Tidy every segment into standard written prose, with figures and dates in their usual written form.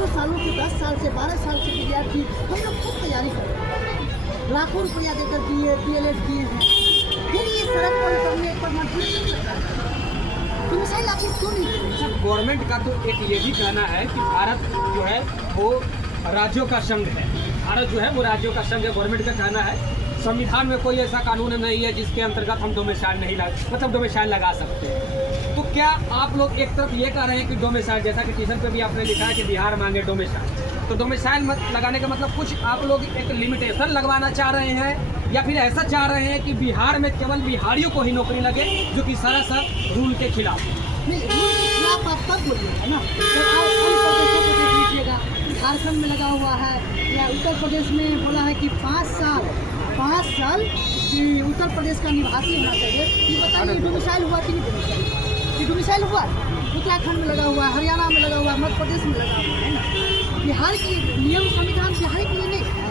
सालों सालों से 10 साल से 12 साल से विद्यार्थी हम लोग खुद तैयारी कर रहे हैं, लाखों रुपया देकर DLED किए हैं, फिर ये सड़क पर उतरने पर मजबूर तो मिसाइल आप क्यों नहीं? सर गवर्नमेंट का तो एक ये भी कहना है कि भारत जो है वो राज्यों का संघ है, भारत जो है वो राज्यों का संघ है। गवर्नमेंट का कहना है संविधान में कोई ऐसा कानून नहीं है जिसके अंतर्गत हम डोमिसाइल नहीं डोमिसाइल लगा सकते। तो क्या आप लोग एक तरफ ये कह रहे हैं कि डोमिसाइल, जैसा कि टीजर पे भी आपने लिखा है कि बिहार मांगे डोमिसाइल, तो डोमिसाइल मत लगाने का मतलब कुछ आप लोग एक लिमिटेशन लगवाना चाह रहे हैं या फिर ऐसा चाह रहे हैं कि बिहार में केवल बिहारियों को ही नौकरी लगे, जो कि सरासर रूल के खिलाफ है? नहीं, रूल के खिलाफ आप तब बोलिएगा ना जब आप अन्य प्रदेशों को देख लीजिएगा, झारखंड में लगा हुआ है या उत्तर प्रदेश में बोला है कि 5 साल कि उत्तर प्रदेश का निवासी होना चाहिए। ये बताइए डोमिसाइल हुआ कि नहीं डोमिसाइल हुआ? ये डोमिसाइल हुआ उत्तराखंड में लगा हुआ है, हरियाणा में लगा हुआ है, मध्य प्रदेश में लगा हुआ है ना। बिहार की नियम संविधान बिहार के लिए नहीं है,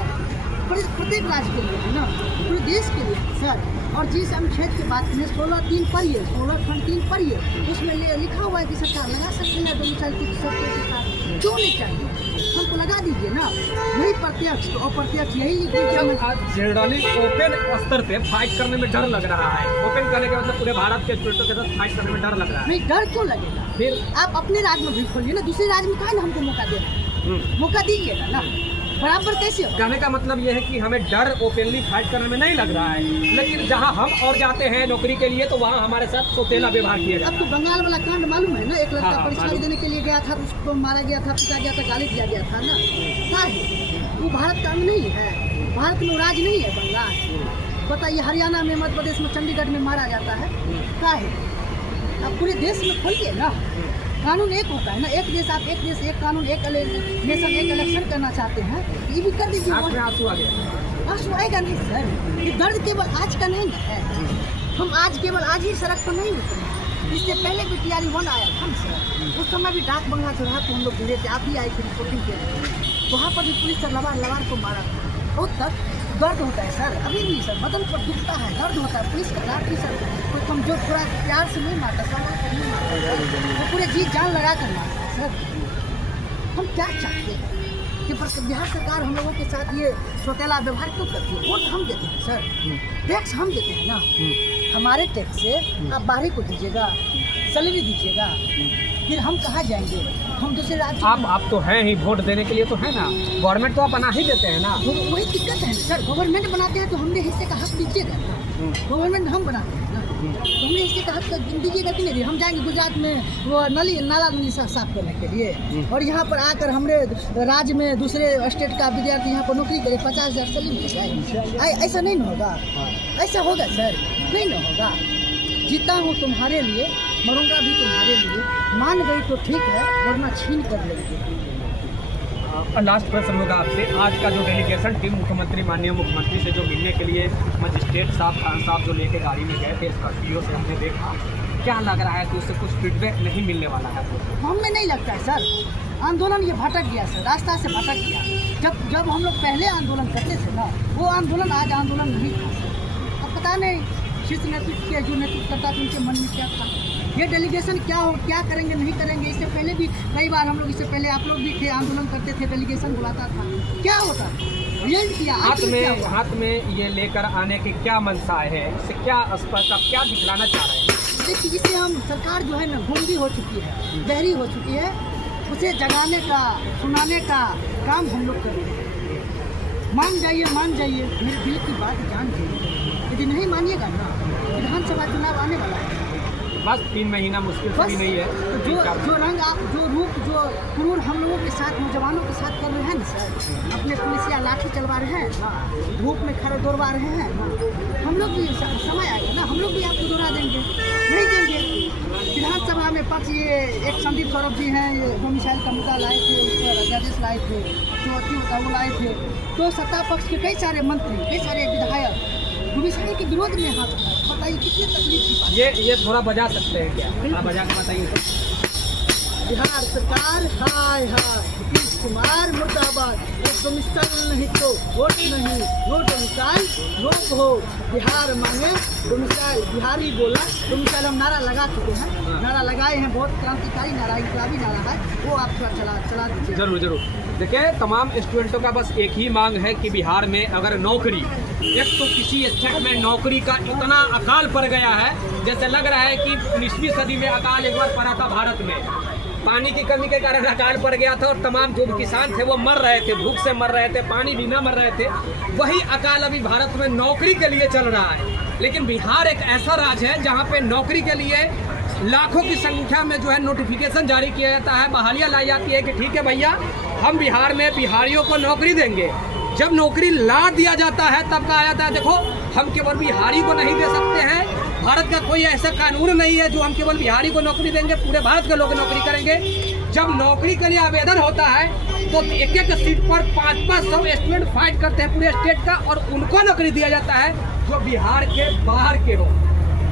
प्रत्येक राज्य के लिए है ना, पूरे देश के लिए सर। और जिस अनुच्छेद की बात करें 16(3) पढ़िए, 16 खंड 3 पढ़िए, उसमें लिखा हुआ है कि सरकार लगा सकती है डोमिसाइल की सबके साथ, क्यों नहीं चाहिए? हमको लगा दीजिए ना, वही प्रत्यक्ष तो अप्रत्यक्ष यही जनरली ओपन स्तर पे फाइट करने में डर लग रहा है। ओपन करने का मतलब पूरे भारत के स्टूडेंटों के साथ फाइट करने में डर लग रहा है। नहीं, डर क्यों लगेगा? फिर आप अपने राज्य में भी खोलिए ना, दूसरे राज्य में कहा ना हमको मौका दे रहे हैं, मौका दीजिएगा ना, बराबर कैसे हो? कहने का मतलब ये है कि हमें डर ओपनली फाइट करने में नहीं लग रहा है, लेकिन जहां हम और जाते हैं नौकरी के लिए तो वहां हमारे साथ सौतेला व्यवहार किया जाता है। आपको बंगाल वाला कांड मालूम है ना? एक लड़का हाँ, परीक्षा देने के लिए गया था, उसको मारा गया था, पीटा गया था, गाली दिया गया था ना। क्या है वो भारत का अंग नहीं है? भारत में राज नहीं है बंगाल? बताइए, हरियाणा में, मध्य प्रदेश में, चंडीगढ़ में मारा जाता है, क्या है? आप पूरे देश में खोलिए ना, कानून एक होता है ना, एक देश आप एक देश एक कानून एक नेशन एक इलेक्शन करना चाहते हैं, ये भी कर दीजिए। आंसू आ गया? आंसू आएगा नहीं सर, ये दर्द केवल आज का नहीं है। हम आज केवल आज ही सड़क पर नहीं उतरे, इससे पहले भी TRE-1 आया था सर, उस समय भी डाक बंगला चढ़ा के हम लोग गिरे थे, आप भी आए थे रिपोर्टिंग के लिए, वहाँ पर भी पुलिस सर लवार को मारा था। बहुत तक दर्द होता है सर, अभी भी सर बदन पर दुखता है, दर्द होता है। पुलिस का लाठी सर कोई कमजोर थोड़ा प्यार से नहीं मारता, सामान से नहीं मारता, वो पूरे जी जान लगा कर मारता है सर। हम क्या चाहते हैं कि बिहार सरकार हम लोगों के साथ ये सौतेला व्यवहार क्यों करती है? वोट हम देते हैं सर, टैक्स हम देते हैं ना, हमारे टैक्स से आप बाहरी को दीजिएगा, सैलरी दीजिएगा, फिर हम कहाँ जाएंगे? हम दूसरे राज्य आप तो हैं ही, वोट देने के लिए तो है ना, गवर्नमेंट तो आप बना ही देते हैं ना। वही दिक्कत है सर, गवर्नमेंट बनाते हैं तो हमने हिस्से का हक दीजिएगा ना, गवर्नमेंट हम बनाते हैं ना, तो हमने हिस्से का हक दीजिएगा कि नहीं? हम जाएंगे गुजरात में वो नाला साफ करने के लिए, और यहाँ पर आकर हमारे राज्य में दूसरे स्टेट का विद्यार्थी यहाँ पर नौकरी करे, 50,000 सैलरी मिल जाए? ऐसा नहीं ना होगा, ऐसा होगा सर? नहीं ना होगा। जीता हूँ तुम्हारे लिए, मरूंगा भी तुम्हारे लिए, मान गई तो ठीक है, वरना छीन कर लेंगे। लास्ट प्रश्न होगा आपसे, आज का जो डेलीगेशन टीम मुख्यमंत्री, माननीय मुख्यमंत्री से जो मिलने के लिए मजिस्ट्रेट साहब, खान साहब जो लेके गाड़ी में गए थे, स्कॉर्पियो से हमने देखा, क्या लग रहा है कि उससे कुछ फीडबैक नहीं मिलने वाला है? हमें नहीं लगता है सर, आंदोलन ये भटक गया सर, रास्ता से भटक गया। जब हम लोग पहले आंदोलन करते थे ना, वो आंदोलन आज आंदोलन नहीं था सर। अब पता नहीं शीर्ष नेतृत्व के जो नेतृत्व करता था उनके मन में क्या था, ये डेलीगेशन क्या करेंगे नहीं करेंगे। इससे पहले भी कई बार हम लोग, इससे पहले आप लोग भी थे, आंदोलन करते थे, डेलीगेशन बुलाता था, क्या होता रिजल्ट किया? हाथ में ये लेकर आने की क्या मंशा है? इससे क्या स्पष्ट आप क्या दिखलाना चाह रहे हैं? देखिए, जिससे हम सरकार जो है ना गूंगी हो चुकी है, बहरी हो चुकी है, उसे जगाने का, सुनाने का काम हम लोग कर रहे हैं। मान जाइए, मेरे दिल की बात जान जाइए। यदि नहीं मानिएगा ना, विधानसभा चुनाव आने वाला है, बस 3 महीना मुश्किल से भी नहीं है। जो रंग आप, जो रूप, जो क्रूर हम लोगों के साथ, नौजवानों के साथ कर रहे हैं ना सर, अपने पुलिसिया लाठी चलवा रहे हैं, धूप में खड़े दौड़वा रहे हैं, हम लोग भी समय आएगा ना, हम लोग भी आपको दौड़ा देंगे, नहीं देंगे। विधानसभा में पक्ष ये एक संदीप सौरभ जी हैं, ये डोमिसाइल का मुद्दा लाए थे, उस पर अध्यादेश लाए थे, जो अति होता है वो लाए थे, तो सत्ता पक्ष के कई सारे मंत्री, कई सारे विधायक डोमिसाइल के विरोध में हाथ उठाए। बताइए कितनी तकलीफ की बात। ये थोड़ा बजा सकते हैं क्या? आप बजा के बताइए तो। बिहार सरकार हाय हाय कुमार मुर्दाबाद, एक डोमिसाइल नहीं तो वोट नहीं, no domicile no vote, Bihar मांगे डोमिसाइल, बिहारी बोला डोमिसाइल। हम नारा लगा चुके हैं, नारा लगाए हैं, बहुत क्रांतिकारी नारा, इनकलाबी नारा है, वो आप थोड़ा चला दीजिए। जरूर जरूर। देखिए, तमाम स्टूडेंटों का बस एक ही मांग है कि बिहार में अगर नौकरी, एक तो किसी स्टेट में नौकरी का इतना अकाल पड़ गया है, जैसे लग रहा है कि 19वीं सदी में अकाल एक बार पड़ा था भारत में। पानी की कमी के कारण अकाल पड़ गया था और तमाम जो किसान थे वो मर रहे थे, भूख से मर रहे थे, पानी बिना मर रहे थे। वही अकाल अभी भारत में नौकरी के लिए चल रहा है। लेकिन बिहार एक ऐसा राज्य है जहाँ पे नौकरी के लिए लाखों की संख्या में जो है नोटिफिकेशन जारी किया जाता है, बहालियाँ लाई जाती है कि ठीक है भैया, हम बिहार में बिहारियों को नौकरी देंगे। जब नौकरी ला दिया जाता है तब कहा जाता है देखो, हम केवल बिहारी को नहीं दे सकते हैं, भारत का कोई ऐसा कानून नहीं है जो हम केवल बिहारी को नौकरी देंगे, पूरे भारत के लोग नौकरी करेंगे। जब नौकरी के लिए आवेदन होता है तो एक एक सीट पर 500 स्टूडेंट फाइट करते हैं पूरे स्टेट का, और उनको नौकरी दिया जाता है जो बिहार के बाहर के हो।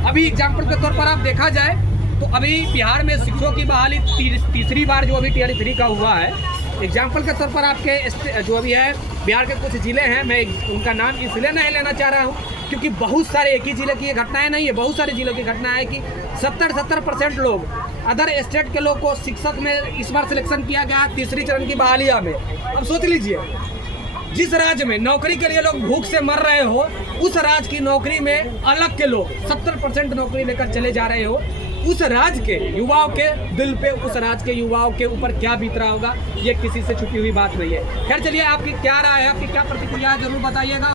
अभी एग्जाम्पल के तौर पर आप देखा जाए तो अभी बिहार में शिक्षकों की बहाली तीसरी बार जो अभी टियर 3 का हुआ है। एग्जाम्पल के तौर पर आपके जो अभी है बिहार के कुछ ज़िले हैं, मैं उनका नाम इसलिए नहीं लेना चाह रहा हूँ क्योंकि बहुत सारे एक ही ज़िले की ये घटनाएं नहीं है, बहुत सारे ज़िलों की घटना है कि 70% लोग अदर स्टेट के लोग को शिक्षक में इस बार सिलेक्शन किया गया तीसरी चरण की बहालिया में। अब सोच लीजिए, जिस राज्य में नौकरी के लिए लोग भूख से मर रहे हो, उस राज्य की नौकरी में अलग के लोग 70% नौकरी लेकर चले जा रहे हो, उस राज्य के युवाओं के दिल पे, उस राज्य के युवाओं के ऊपर क्या बीत रहा होगा, ये किसी से छुपी हुई बात नहीं है। खैर चलिए, आपकी क्या राय है, आपकी क्या प्रतिक्रिया है, जरूर बताइएगा।